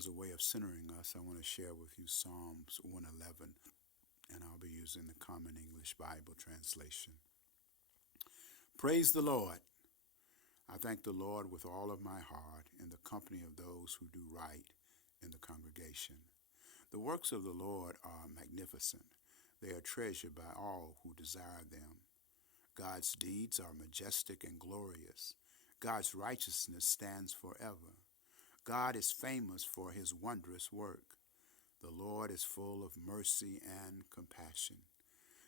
As a way of centering us, I want to share with you Psalms 111, and I'll be using the Common English Bible translation. Praise the Lord. I thank the Lord with all of my heart in the company of those who do right in the congregation. The works of the Lord are magnificent. They are treasured by all who desire them. God's deeds are majestic and glorious. God's righteousness stands forever. God is famous for his wondrous work. The Lord is full of mercy and compassion.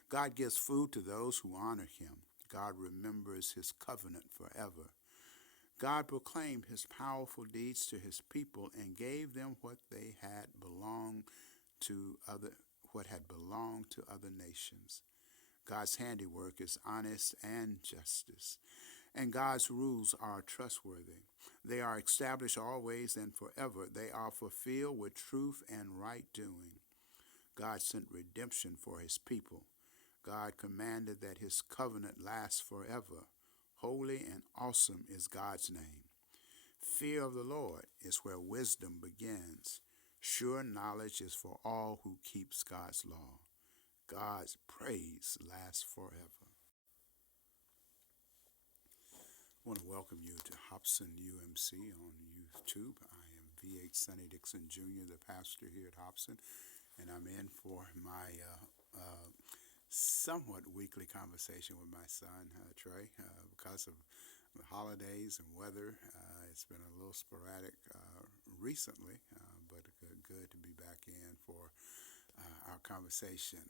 God gives food to those who honor him. God remembers his covenant forever. God proclaimed his powerful deeds to his people and gave them what had belonged to other nations. God's handiwork is honest and justice, and God's rules are trustworthy. They are established always and forever. They are fulfilled with truth and right doing. God sent redemption for his people. God commanded that his covenant lasts forever. Holy and awesome is God's name. Fear of the Lord is where wisdom begins. Sure knowledge is for all who keeps God's law. God's praise lasts forever. I want to welcome you to Hobson UMC on YouTube. I am VHD Sonny Dixon Jr, the pastor here at Hobson, and I'm in for my somewhat weekly conversation with my son, Trey. Because of the holidays and weather, it's been a little sporadic recently, but good to be back in for our conversation.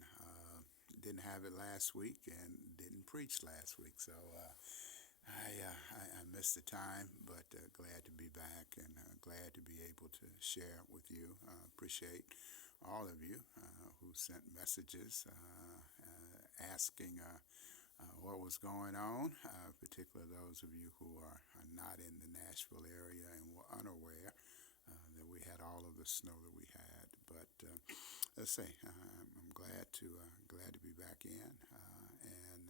Didn't have it last week and didn't preach last week, so I missed the time, but glad to be back and glad to be able to share with you. Appreciate all of you who sent messages asking what was going on, particularly those of you who are not in the Nashville area and were unaware that we had all of the snow that we had. But let's say I'm glad to be back in, and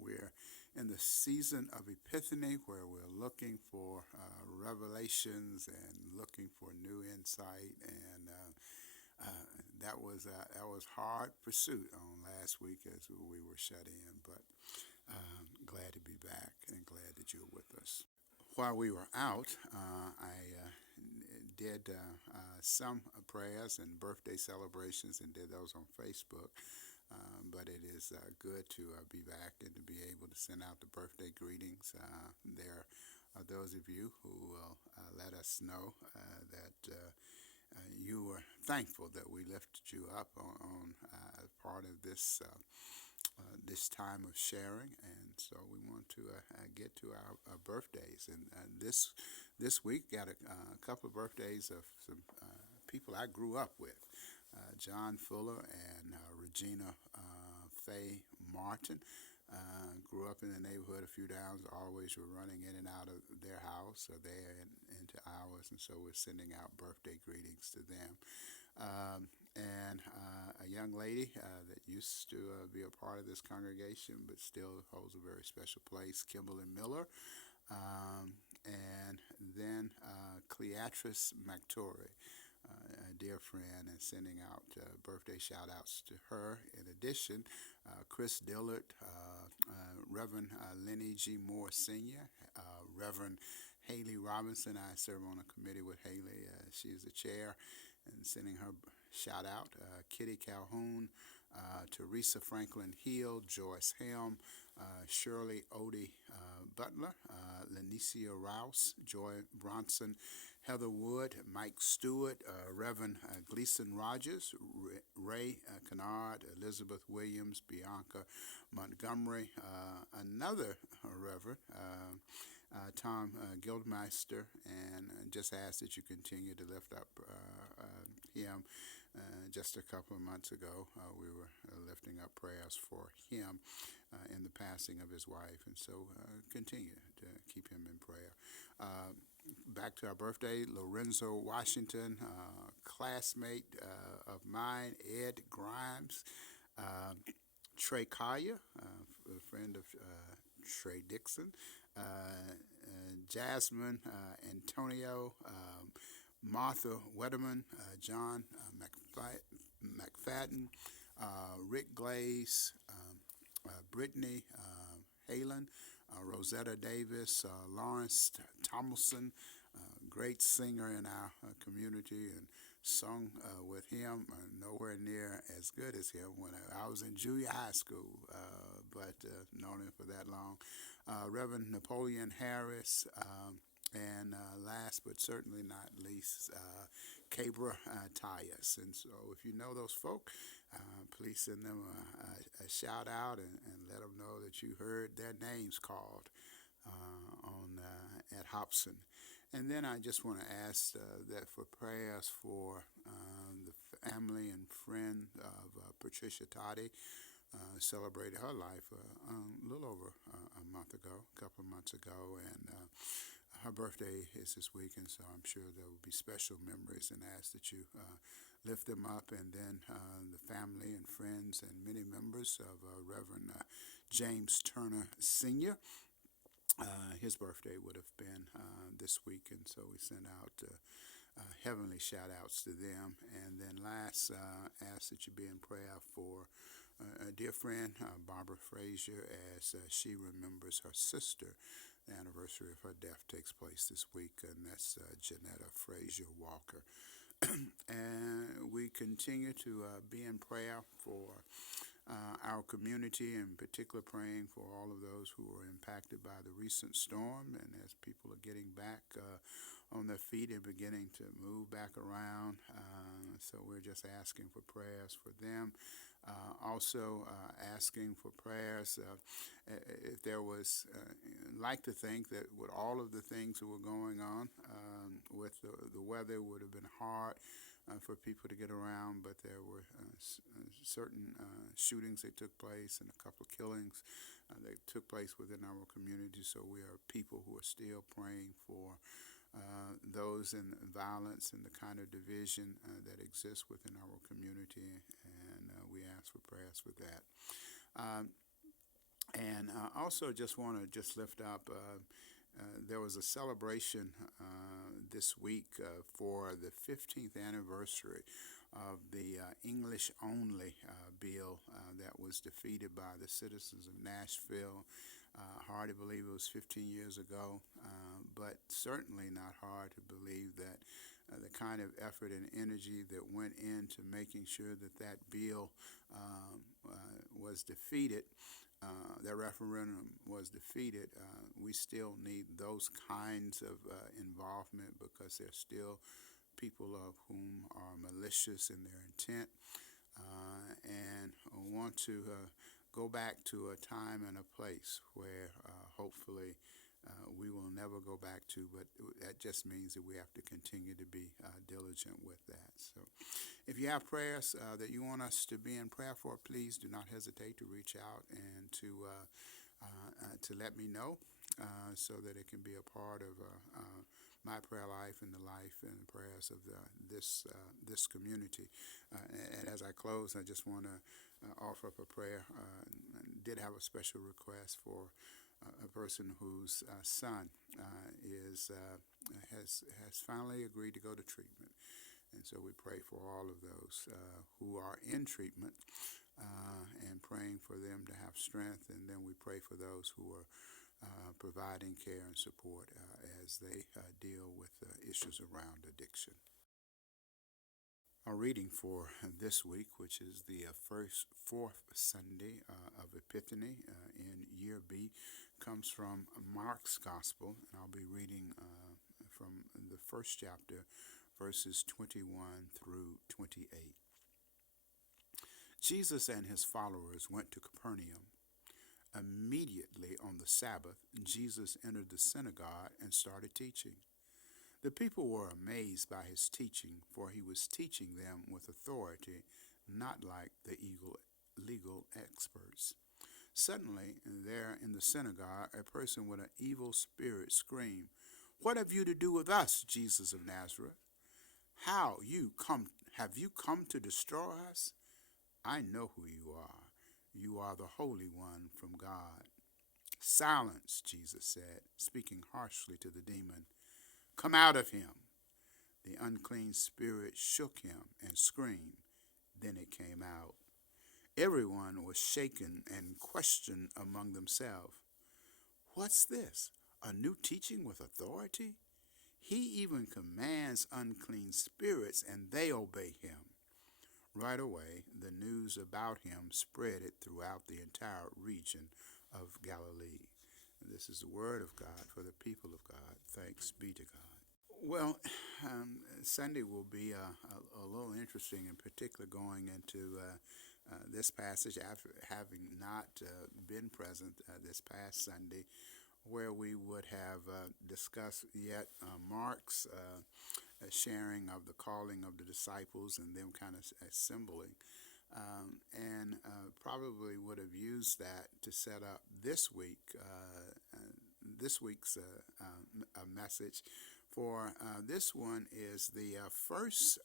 we're in the season of Epiphany, where we're looking for revelations and looking for new insight, and that was hard pursuit on last week as we were shut in. But glad to be back and glad that you're with us. While we were out, I did some prayers and birthday celebrations and did those on Facebook. But it is good to be back and to be able to send out the birthday greetings. There are those of you who will let us know that you were thankful that we lifted you up on part of this this time of sharing, and so we want to get to our birthdays. And this week got a couple of birthdays of some people I grew up with. John Fuller and Regina Faye Martin. Grew up in the neighborhood a few downs. Always were running in and out of their house or there into ours, and so we're sending out birthday greetings to them. And a young lady that used to be a part of this congregation but still holds a very special place, Kimberly Miller. And then Cleatrice McTorry, a dear friend, and sending out birthday shout-outs to her. In addition, Chris Dillard, Reverend Lenny G. Moore Sr., Reverend Haley Robinson. I serve on a committee with Haley. She is the chair, and sending her shout-out. Kitty Calhoun, Teresa Franklin Hill, Joyce Helm, Shirley Odie Butler, Lenicia Rouse, Joy Bronson, Heather Wood, Mike Stewart, Reverend Gleason Rogers, Ray Kennard, Elizabeth Williams, Bianca Montgomery, another Reverend, Tom Guildmeister, and just ask that you continue to lift up him. Just a couple of months ago, we were lifting up prayers for him in the passing of his wife, and so continue to keep him in prayer. Back to our birthday, Lorenzo Washington, classmate of mine, Ed Grimes, Trey Collier, a friend of Trey Dixon, Jasmine Antonio, Martha Wetterman, John McFadden, Rick Glaze, Brittany Halen, Rosetta Davis, Lawrence Tomlinson, great singer in our community, and sung with him, nowhere near as good as him when I was in junior high school, but known him for that long. Reverend Napoleon Harris, and last but certainly not least, Cabra Tyus. And so if you know those folk, please send them a shout out, and let them know that you heard their names called on at Hobson. And then I just want to ask that for prayers for the family and friend of Patricia Toddy. Celebrated her life a little over a month ago, a couple of months ago, and her birthday is this week, and so I'm sure there will be special memories, and ask that you lift them up. And then the family and friends and many members of Reverend James Turner Sr. His birthday would have been this week, and so we send out heavenly shout outs to them. And then last, ask that you be in prayer for a dear friend, Barbara Frazier, as she remembers her sister. The anniversary of her death takes place this week, and that's Janetta Frazier Walker. And we continue to be in prayer for our community, in particular praying for all of those who were impacted by the recent storm, and as people are getting back on their feet and beginning to move back around. So we're just asking for prayers for them. Also asking for prayers if there was, like to think that with all of the things that were going on with the weather, would have been hard for people to get around, but there were certain shootings that took place and a couple of killings that took place within our community. So we are people who are still praying for those in violence and the kind of division that exists within our community, and we ask for prayers for that. And also just want to just lift up, there was a celebration this week for the 15th anniversary of the English-only bill that was defeated by the citizens of Nashville. Hard to believe it was 15 years ago, but certainly not hard to believe that the kind of effort and energy that went into making sure that that bill was defeated, that referendum was defeated. We still need those kinds of involvement, because there's still people of whom are malicious in their intent and want to go back to a time and a place where hopefully we will never go back to, but that just means that we have to continue to be diligent with that. So if you have prayers that you want us to be in prayer for, please do not hesitate to reach out and to let me know so that it can be a part of my prayer life and the life and prayers of this community. And as I close, I just want to offer up a prayer. Did have a special request for a person whose son has finally agreed to go to treatment, and so we pray for all of those who are in treatment and praying for them to have strength, and then we pray for those who are providing care and support as they deal with issues around addiction. Our reading for this week, which is the fourth Sunday of Epiphany in Year B, comes from Mark's Gospel, and I'll be reading from the first chapter, verses 21 through 28. Jesus and his followers went to Capernaum. Immediately on the Sabbath, Jesus entered the synagogue and started teaching. The people were amazed by his teaching, for he was teaching them with authority, not like the legal experts. Suddenly, there in the synagogue, a person with an evil spirit screamed, "What have you to do with us, Jesus of Nazareth? Have you come to destroy us? I know who you are. You are the Holy One from God." "Silence," Jesus said, speaking harshly to the demon. "Come out of him." The unclean spirit shook him and screamed. Then it came out. Everyone was shaken and questioned among themselves. What's this? A new teaching with authority? He even commands unclean spirits and they obey him. Right away, the news about him spread it throughout the entire region of Galilee. And this is the word of God for the people of God. Thanks be to God. Well, Sunday will be a little interesting, in particular, going into this passage after having not been present this past Sunday, where we would have discussed yet Mark's sharing of the calling of the disciples and them kind of assembling. And probably would have used that to set up this week's message. For this one is the first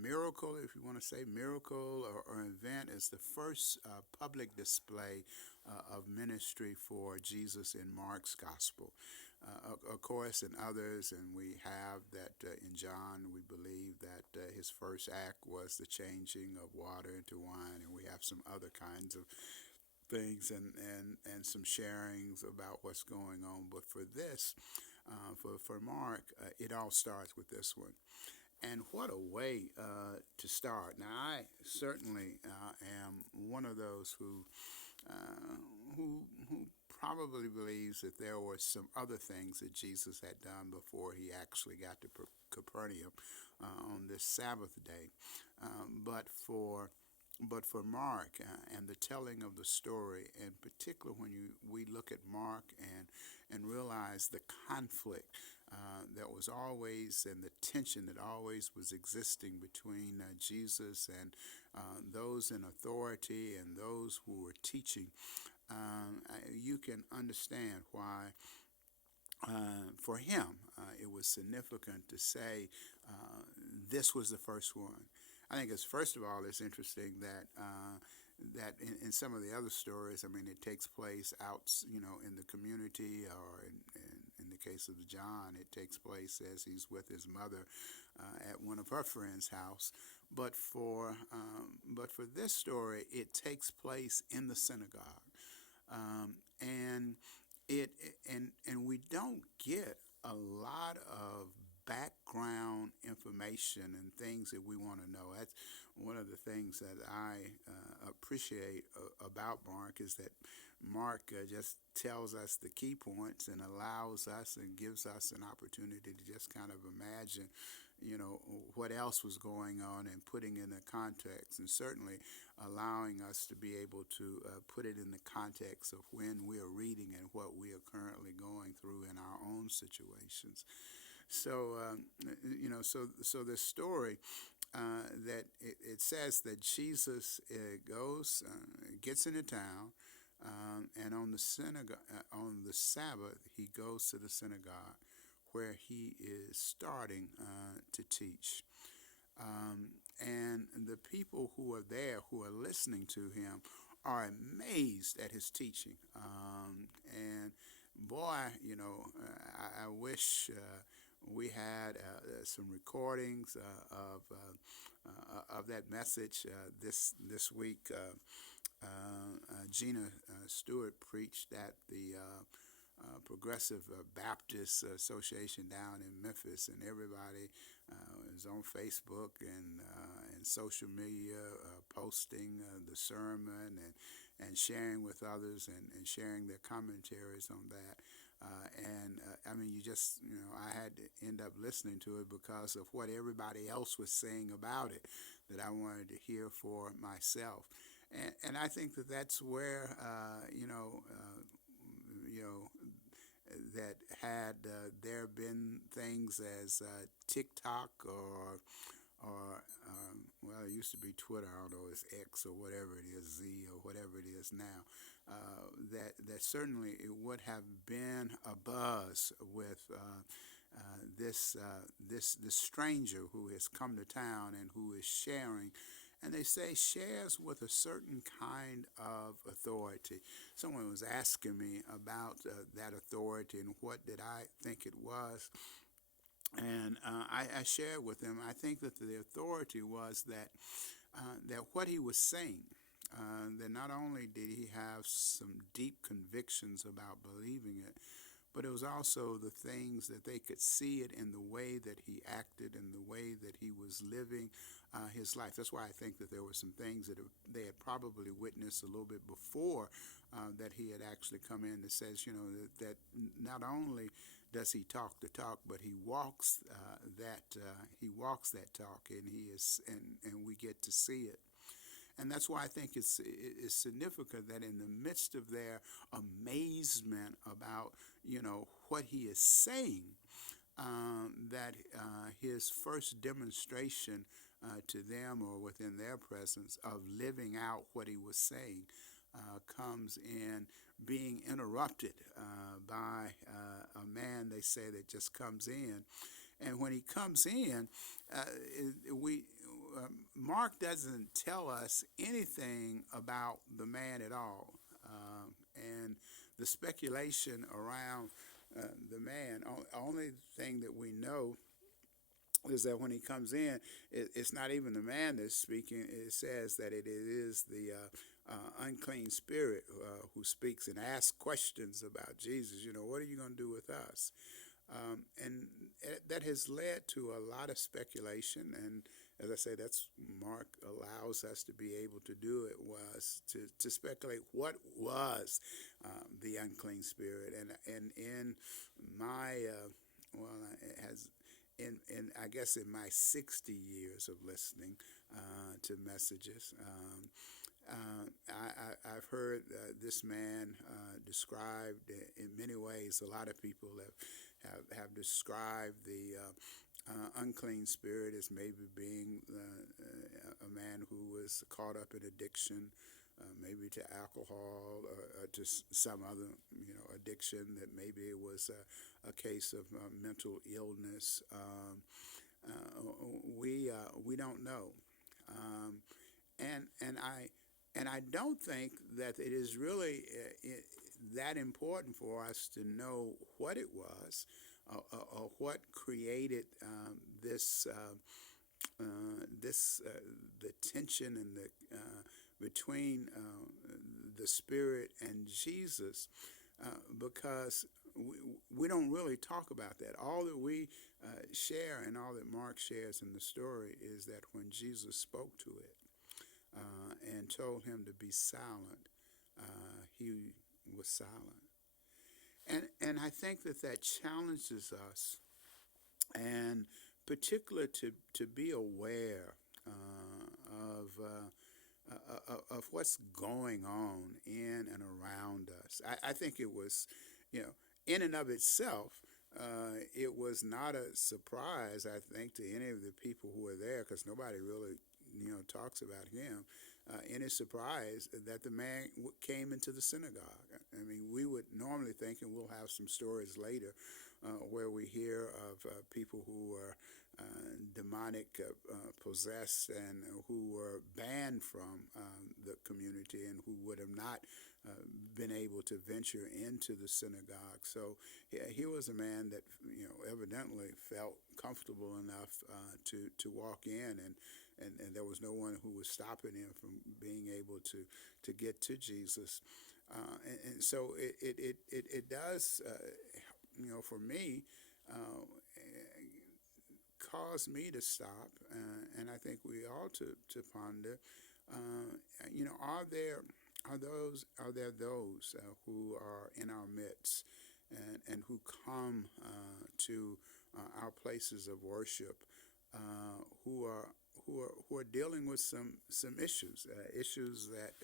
miracle, if you want to say miracle or event, is the first public display of ministry for Jesus in Mark's gospel. Of course, in others, and we have that in John, we believe that his first act was the changing of water into wine, and we have some other kinds of things and some sharings about what's going on. But for this, for Mark, it all starts with this one. And what a way to start. Now, I certainly am one of those who probably believes that there were some other things that Jesus had done before he actually got to Capernaum on this Sabbath day. But for Mark and the telling of the story, in particular when we look at Mark and realize the conflict that was always, and the tension that always was existing between Jesus and those in authority and those who were teaching, you can understand why for him it was significant to say this was the first one. I think first of all, it's interesting that in some of the other stories, I mean, it takes place out, in the community, or in the case of John, it takes place as he's with his mother at one of her friends' house. But for this story, it takes place in the synagogue, and we don't get a lot of background information and things that we want to know. That's one of the things that I appreciate about Mark, is that Mark just tells us the key points and allows us and gives us an opportunity to just kind of imagine, what else was going on and putting in the context, and certainly allowing us to be able to put it in the context of when we are reading and what we are currently going through in our own situations. So, so the story that it says that Jesus goes, gets into town, and on the Sabbath, he goes to the synagogue where he is starting to teach. And the people who are there, who are listening to him, are amazed at his teaching. And boy, I wish we had some recordings of that message this week. Gina Stewart preached at the Progressive Baptist Association down in Memphis, and everybody is on Facebook and social media posting the sermon and sharing with others and sharing their commentaries on that. I mean, I had to end up listening to it because of what everybody else was saying about it, that I wanted to hear for myself. And I think that's where, that had there been things as TikTok or well, it used to be Twitter, I don't know, it's X or whatever it is, Z or whatever it is now, that certainly it would have been a buzz with this stranger who has come to town and who is sharing. And they say shares with a certain kind of authority. Someone was asking me about that authority and what did I think it was. And I shared with him. I think that the authority was that what he was saying. That not only did he have some deep convictions about believing it, but it was also the things that they could see it in the way that he acted and the way that he was living his life. That's why I think that there were some things that they had probably witnessed a little bit before that he had actually come in that says, that not only does he talk the talk, but he walks that talk, and he is, and we get to see it. And that's why I think it's significant that in the midst of their amazement about what he is saying, that his first demonstration to them or within their presence of living out what he was saying comes in being interrupted by a man, they say, that just comes in. And when he comes in, we Mark doesn't tell us anything about the man at all, and the speculation around the man. Only thing that we know is that when he comes in, it's not even the man that's speaking. It says that it is the unclean spirit who speaks and asks questions about Jesus. What are you going to do with us? And that has led to a lot of speculation. And as I say, that's Mark allows us to be able to do it, was to speculate what was the unclean spirit. And in my, it has, I guess in my 60 years of listening to messages, I've heard this man described in many ways. A lot of people have described the unclean spirit as maybe being a man who was caught up in addiction, maybe to alcohol or to some other addiction. That maybe it was a case of mental illness. We don't know, and I don't think that it is really that important for us to know what it was or what created the tension and the between the spirit and Jesus, because we don't really talk about that. All that we share and all that Mark shares in the story is that when Jesus spoke to it and told him to be silent, he was silent. And I think that challenges us, and particularly to be aware of what's going on in and around us. I think it was, in and of itself, it was not a surprise, I think, to any of the people who were there, because nobody really, talks about him. Any surprise that the man came into the synagogue. I mean, we would normally think, and we'll have some stories later, where we hear of people who were demonic possessed and who were banned from the community and who would have not been able to venture into the synagogue. So he was a man that evidently felt comfortable enough to walk in, and there was no one who was stopping him from being able to get to Jesus. And so it does, for me, cause me to stop, and I think we ought to ponder. Are there those who are in our midst and who come to our places of worship who are dealing with some issues that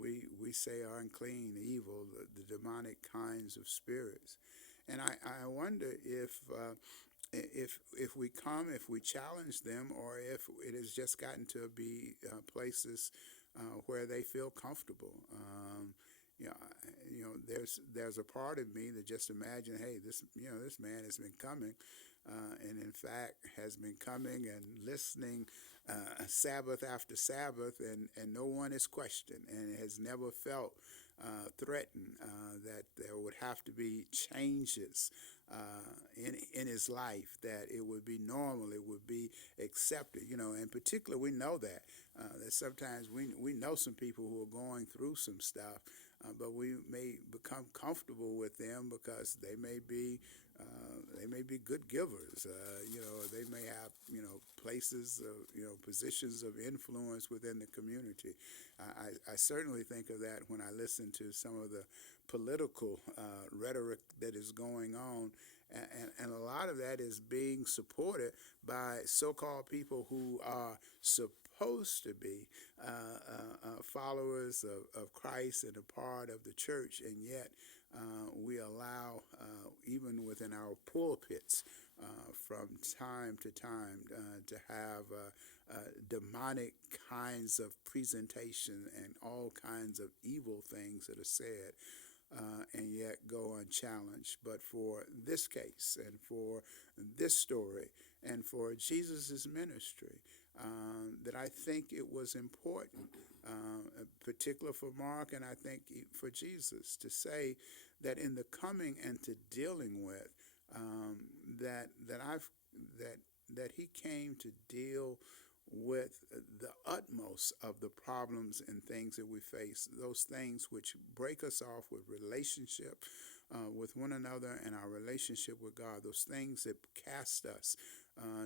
we say are unclean, evil, the demonic kinds of spirits. And I wonder if we come, if we challenge them, or if it has just gotten to be places where they feel comfortable. There's a part of me that just imagine, hey, this man has been coming, and in fact has been coming and listening Sabbath after Sabbath, and no one is questioned, and has never felt threatened that there would have to be changes in his life, that it would be normal, it would be accepted. In particular, we know that sometimes we know some people who are going through some stuff, but we may become comfortable with them because they may be good givers. They may have places, positions of influence within the community. I certainly think of that when I listen to some of the political rhetoric that is going on, and a lot of that is being supported by so-called people who are supposed to be followers of Christ and a part of the church, and yet we allow, even within our pulpits, from time to time, to have demonic kinds of presentation and all kinds of evil things that are said, and yet go unchallenged. But for this case, and for this story, and for Jesus' ministry, that I think it was important, particular for Mark, and I think for Jesus, to say that in the coming and to dealing with, that that I've that he came to deal with the utmost of the problems and things that we face, those things which break us off with relationship with one another and our relationship with God, those things that cast us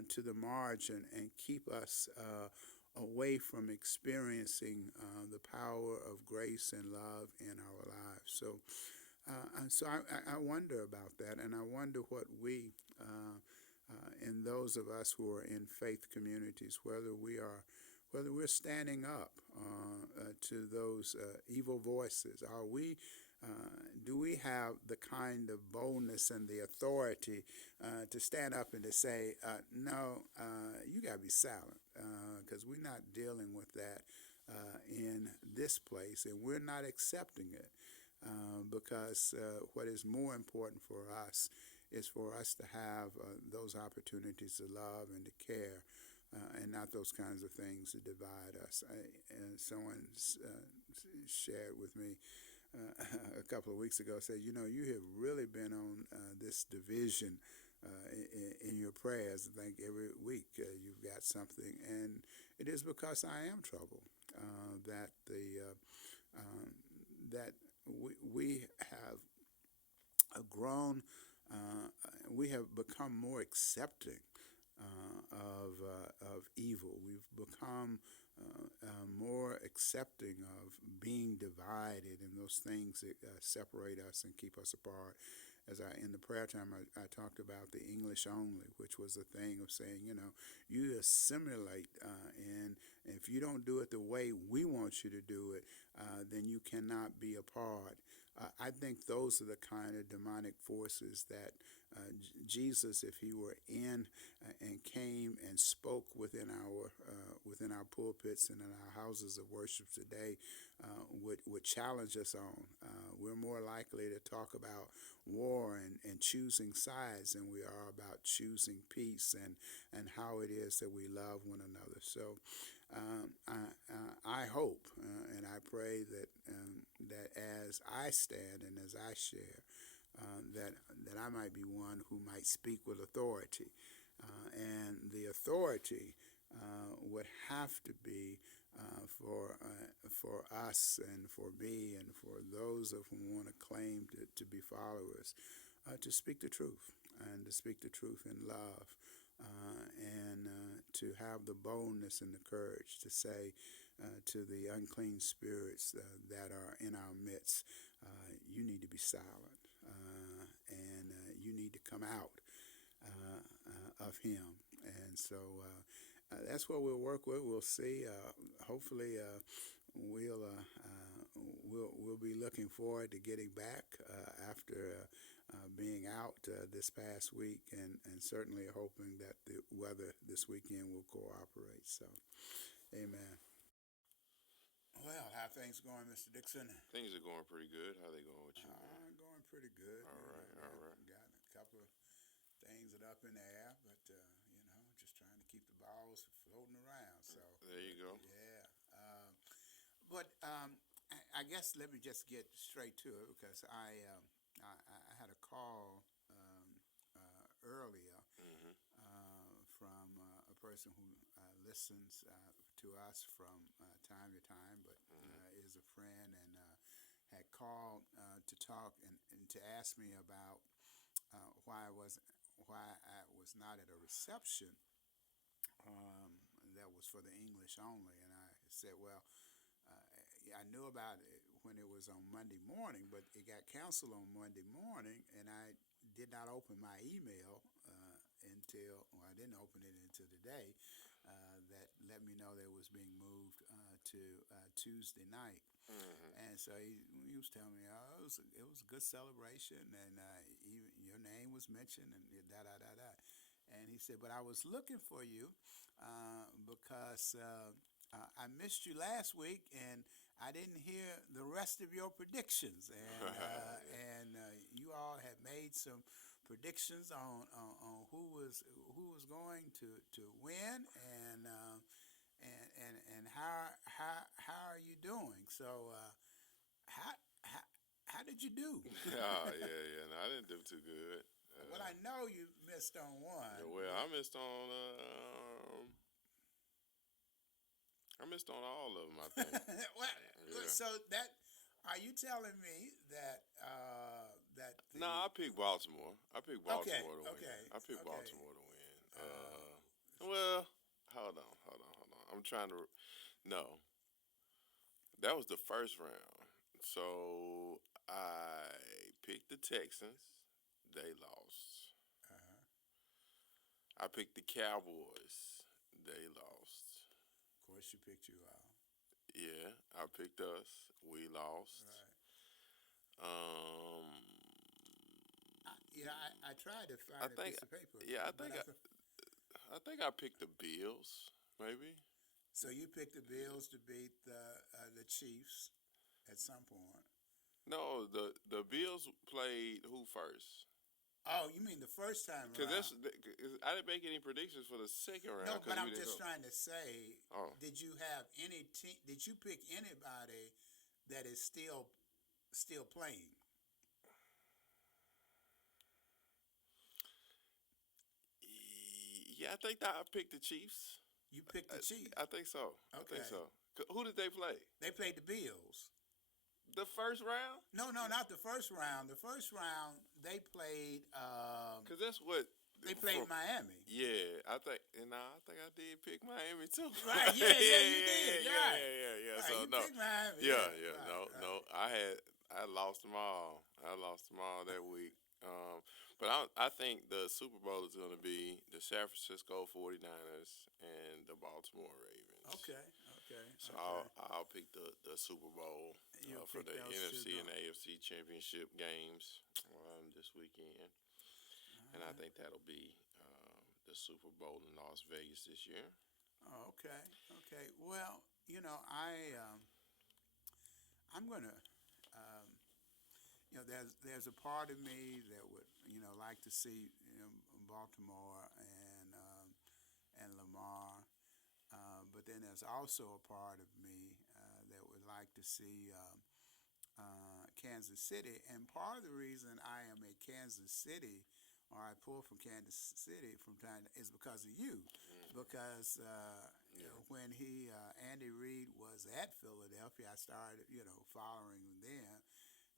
to the margin and keep us away from experiencing the power of grace and love in our lives. So I wonder about that, and I wonder what we, and those of us who are in faith communities, whether we're standing up to those evil voices. Do we have the kind of boldness and the authority to stand up and to say, no, you got to be silent, because we're not dealing with that in this place, and we're not accepting it, because what is more important for us is for us to have those opportunities to love and to care, and not those kinds of things that divide us. And someone shared with me a couple of weeks ago, said, you have really been on this division in your prayers. I think every week you've got something, and it is because I am troubled that that we have grown, we have become more accepting of evil. We've become more accepting of being divided and those things that separate us and keep us apart. In the prayer time, I talked about the English only, which was a thing of saying, you assimilate, and if you don't do it the way we want you to do it, then you cannot be a part. I think those are the kind of demonic forces that Jesus, if he were in and came and spoke within our pulpits and in our houses of worship today, would challenge us on. We're more likely to talk about war and choosing sides than we are about choosing peace and how it is that we love one another. So I hope and I pray that as I stand and as I share, that I might be one who might speak with authority, and the authority would have to be for us and for me and for those of whom want to claim to be followers, to speak the truth, and to speak the truth in love, and to have the boldness and the courage to say to the unclean spirits that are in our midst, you need to be silent, and you need to come out of him. And so that's what we'll work with. We'll see. Hopefully, we'll be looking forward to getting back after being out this past week, and certainly hoping that the weather this weekend will cooperate. So, amen. Well, how things going, Mr. Dixon? Things are going pretty good. How they going with you, man? Going pretty good. All right, all right. Got a couple of things that up in the air, but just trying to keep the balls floating around. So There you go. yeah. But I guess let me just get straight to it because I had a call earlier Mm-hmm. from a person who listens to us from time to time, but is a friend and had called to talk and to ask me about why I was not at a reception that was for the English only, and I said, well, yeah, I knew about it when it was on Monday morning, but it got canceled on Monday morning, and I did not open my email well, I didn't open it until today. That let me know that it was being moved to Tuesday night. Mm-hmm. And so he was telling me, oh, it was a good celebration, and even your name was mentioned, and da da da da. And he said, but I was looking for you because I missed you last week, and I didn't hear the rest of your predictions. And you all had made some predictions on who was going to win, and how are you doing? So how how how did you do? Oh yeah, yeah. No, I didn't do too good. Well, I know you missed on one, Well, but I missed on all of them. I think. well, Yeah. so that are you telling me that that No, the I picked Baltimore. I picked okay, Baltimore to win. okay, I picked okay. Baltimore to win. Uh, Well, hold on. I'm trying to. No, that was the first round. So I picked the Texans. They lost. uh, I picked the Cowboys. They lost. of course, you picked you out. Yeah, I picked us. We lost. Right. Um, I tried to I find a think, piece of paper, yeah, but I think I picked the Bills. Maybe. so you picked the Bills to beat the Chiefs at some point. No, the Bills played who first? Oh, you mean the first time Because around? 'cause I didn't make any predictions for the second round No, because but we I'm didn't just go. trying to say, Oh, did you have any team? Did you pick anybody that is still playing? yeah, I think that I picked the Chiefs. You picked the Chiefs. I think so. I think Okay. so. Who did they play? They played the Bills. The first round? No, no, not the first round. The first round they played. Because that's what. They From played Miami. yeah, I think I did pick Miami too. Right? yeah, Yeah, yeah, yeah, you did. You're yeah, right. yeah, yeah, yeah. Right. So You no, picked Miami. yeah, Yeah. yeah, Right. no, Right. no. I lost them all. I lost them all that week. But I think the Super Bowl is going to be the San Francisco 49ers and the Baltimore Ravens. Okay. Okay. So Okay. I'll pick the Super Bowl You'll for pick the those two. NFC and AFC championship games this weekend, and I think that'll be the Super Bowl in Las Vegas this year. Oh, okay. Okay. Well, I'm gonna there's a part of me that would like to see Baltimore and Lamar, but then there's also a part of me that would like to see Kansas City, and part of the reason I am a Kansas City, or I pull from Kansas City from time is because of you, because Yeah. when Andy Reid was at Philadelphia, I started following him then,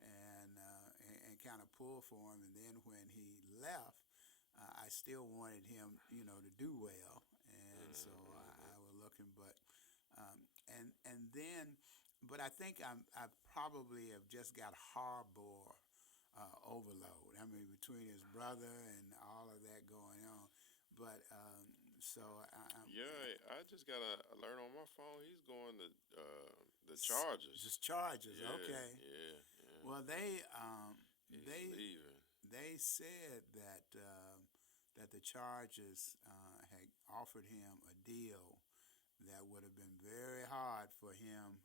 and kind of pulled for him, and then when he left, I still wanted him to do well, and so I was looking, but and then but I think I probably have just got Harbaugh overload. I mean, between his brother and all of that going on. But so I'm Yeah, I just got a alert on my phone. He's going to the Chargers. just Chargers. Yeah, Okay. yeah, yeah. Well, He's they leaving. they said that the Chargers had offered him a deal that would have been very hard for him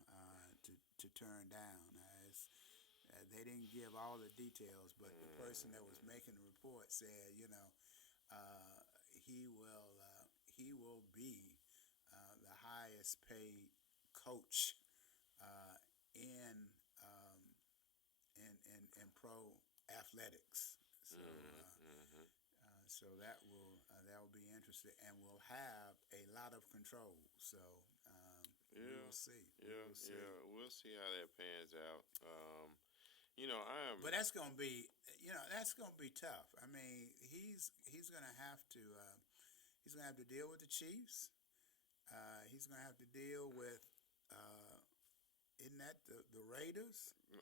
to turn down. They didn't give all the details, but the person that was making the report said, uh, he will be the highest paid coach in that will be interesting, and we'll have a lot of control. So we Yeah, will see. We yeah, will see. yeah. We'll see how that pans out. I am. But that's gonna be, that's gonna be tough. I mean, he's gonna have to deal with the Chiefs. He's gonna have to deal with, uh, isn't that the Raiders? Uh,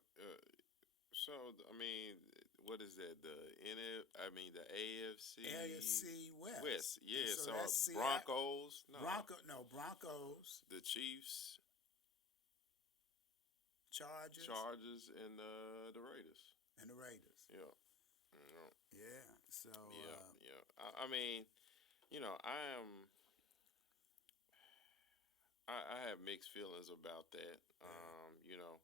I mean, what is that? I mean, the AFC AFC West, West. and Yeah. so So that's Seattle. Broncos. No. Broncos, The Chiefs, Chargers, Chargers, and the Raiders. and the Raiders. Yeah. Yeah. Yeah. So Yeah. Yeah. I mean, I am. I have mixed feelings about that. yeah,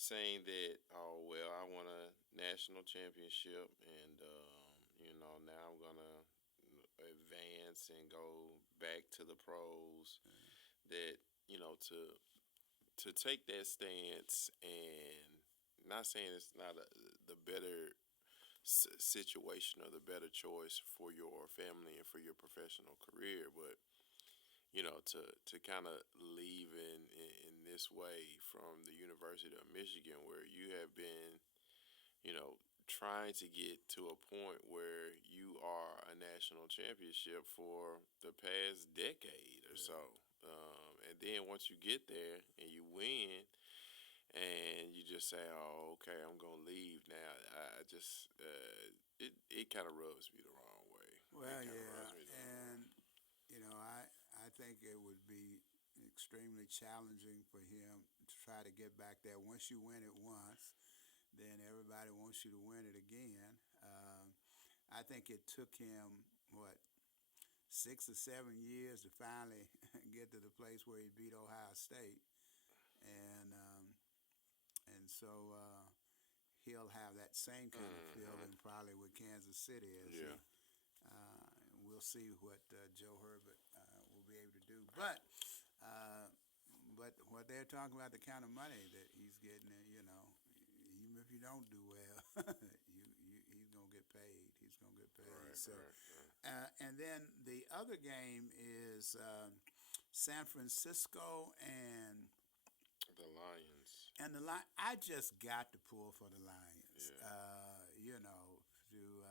Saying that, oh well, I won a national championship, and now I'm gonna advance and go back to the pros. That to take that stance, and not saying it's not the better situation or the better choice for your family and for your professional career, but to kind of leave in this way from the University of Michigan, where you have been, trying to get to a point where you are a national championship for the past decade or yeah. so. And then once you get there and you win, and you just say, "Oh, okay, I'm gonna leave now." I just it kind of rubs me the wrong way. It Well, kind of yeah, rubs me the wrong way. and I think it would be extremely challenging for him to try to get back there. Once you win it once, then everybody wants you to win it again. I think it took him what 6 or 7 years to finally get to the place where he beat Ohio State, and so he'll have that same kind of Hmm. feeling probably with Kansas City as he. Yeah. We'll see what Joe Herbert will be able to do, uh, but what they're talking about, the kind of money that he's getting, even if you don't do well, he's gonna get paid. He's gonna get paid. Right. So, Right. Right. and then the other game is San Francisco The Lions. and the line. I just got to pull for the Lions. Yeah. To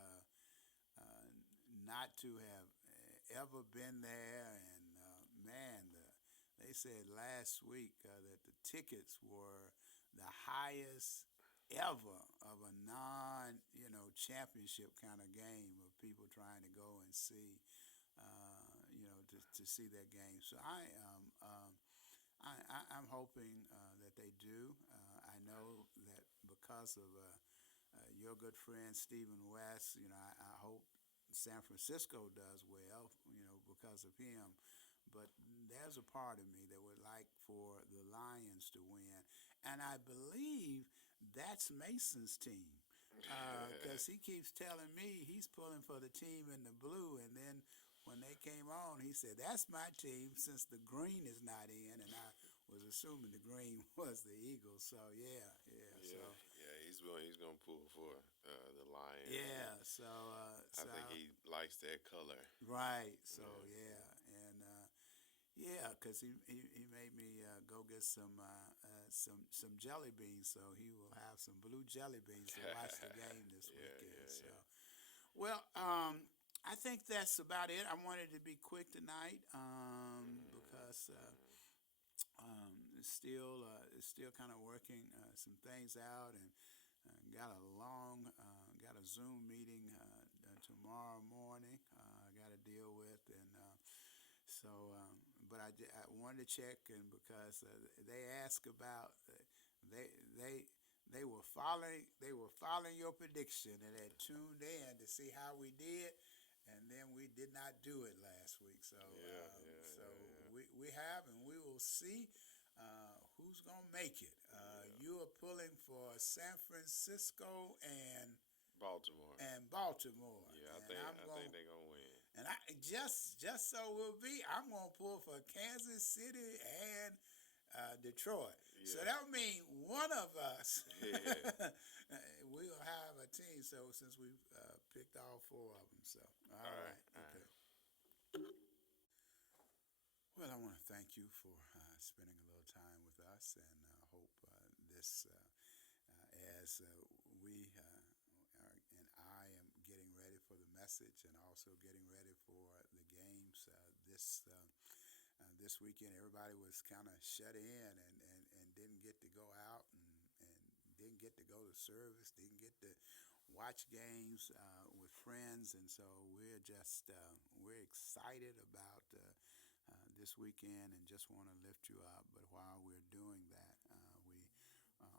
not to have ever been there, and man, they said last week that the tickets were the highest ever of a non, championship kind of game of people trying to go and see, to see that game. So I'm hoping that they do. I know that because of your good friend Stephen West, I hope San Francisco does well, because of him. But there's a part of me that would like for the Lions to win, and I believe that's Mason's team, because he keeps telling me he's pulling for the team in the blue, and then when they came on, he said that's my team since the green is not in, and I was assuming the green was the Eagles. So yeah. So Yeah. Yeah. He's gonna pull for the Lions. yeah. So I think he likes that color. right. So Yeah. yeah, and yeah, because he made me go get some jelly beans, so he will have some blue jelly beans to watch the game this Yeah. weekend. Yeah. So Yeah. well, I think that's about it. I wanted to be quick tonight, because it's still kind of working some things out, and got a Zoom meeting tomorrow morning. I got to deal with, and so but I wanted to check, and because they asked about they they they were following your prediction and had tuned in to see how we did, and then we did not do it last week. So Yeah. Yeah. so Yeah. we have, and we will see who's gonna make it. Yeah. You are pulling for San Francisco Baltimore. and Baltimore, Yeah. and I'm I going. think they're gonna win. And I just so will be, I'm gonna pull for Kansas City and Detroit. So Yeah. that means one of us Yeah. we'll have a team. So since we picked all four of them. So, All all right, right, all okay. right. Well, I want to thank you for spending a little time with us, and hope this, as we and I am getting ready for the message, and also getting ready for the games this weekend. Everybody was kind of shut in, and didn't get to go out, and didn't get to go to service, didn't get to watch games with friends, and so we're excited about this weekend, and just want to lift you up. But while we're doing that, we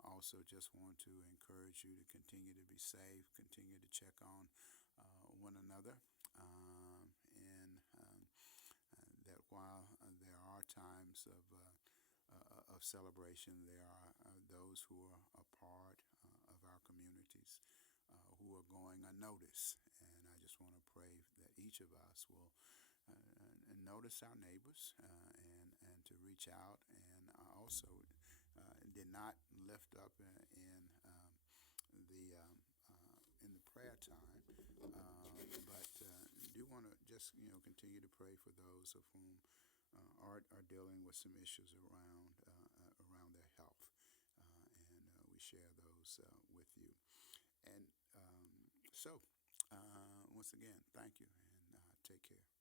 also just want to encourage you to continue to be safe, continue to check on one another, and that while there are times of celebration, there are those who are a part of our communities who are going unnoticed. And I just want to pray that each of us will notice our neighbors, and to reach out, and also did not lift up the in the prayer time, but do want to just continue to pray for those of whom are dealing with some issues around their health, and we share those with you. And so, once again, thank you, and take care.